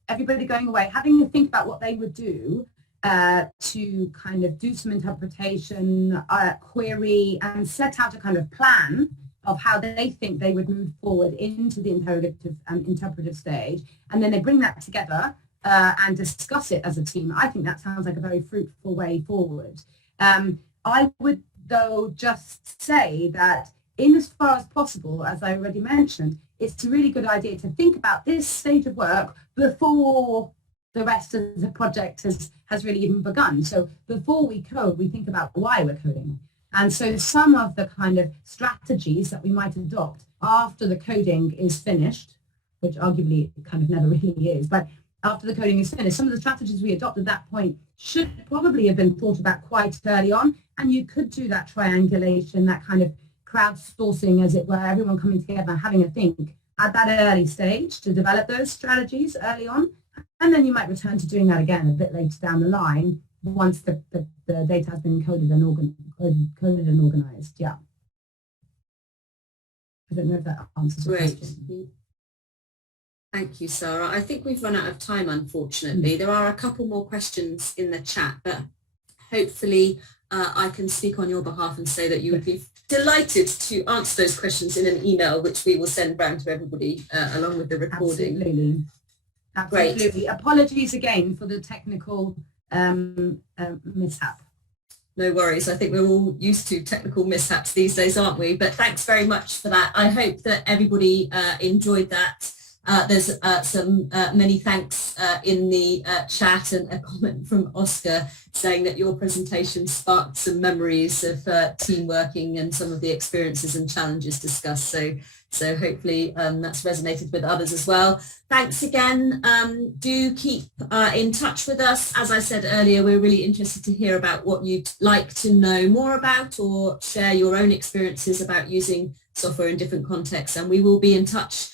everybody going away, having to think about what they would do to kind of do some interpretation, query, and set out a kind of plan of how they think they would move forward into the interpretive stage, and then they bring that together and discuss it as a team. I think that sounds like a very fruitful way forward. I would, though, just say that in as far as possible, as I already mentioned, it's a really good idea to think about this stage of work before the rest of the project has really even begun. So before we code, we think about why we're coding. And so some of the kind of strategies that we might adopt after the coding is finished, which arguably it kind of never really is, but after the coding is finished, some of the strategies we adopt at that point should probably have been thought about quite early on. And you could do that triangulation, that kind of crowdsourcing, as it were, everyone coming together and having a think at that early stage to develop those strategies early on. And then you might return to doing that again a bit later down the line once the data has been coded and organized. Yeah. I don't know if that answers the question. Thank you, Sarah. I think we've run out of time, unfortunately. There are a couple more questions in the chat, but hopefully I can speak on your behalf and say that you would be delighted to answer those questions in an email, which we will send round to everybody along with the recording. Absolutely. Absolutely. Great. Apologies again for the technical mishap. No worries. I think we're all used to technical mishaps these days, aren't we? But thanks very much for that. I hope that everybody enjoyed that. There's some many thanks in the chat, and a comment from Oscar saying that your presentation sparked some memories of team working and some of the experiences and challenges discussed. So hopefully that's resonated with others as well. Thanks again. Do keep in touch with us. As I said earlier, we're really interested to hear about what you'd like to know more about, or share your own experiences about using software in different contexts. And we will be in touch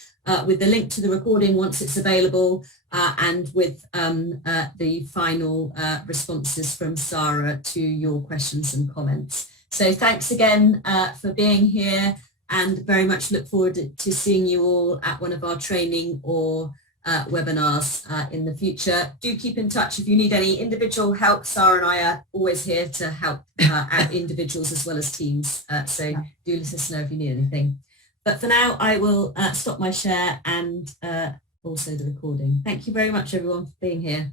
with the link to the recording once it's available, and with the final responses from Sarah to your questions and comments. So thanks again for being here, and very much look forward to seeing you all at one of our training or webinars in the future. Do keep in touch if you need any individual help. Sarah and I are always here to help out individuals as well as teams. So do let us know if you need anything. But for now, I will stop my share and also the recording. Thank you very much, everyone, for being here.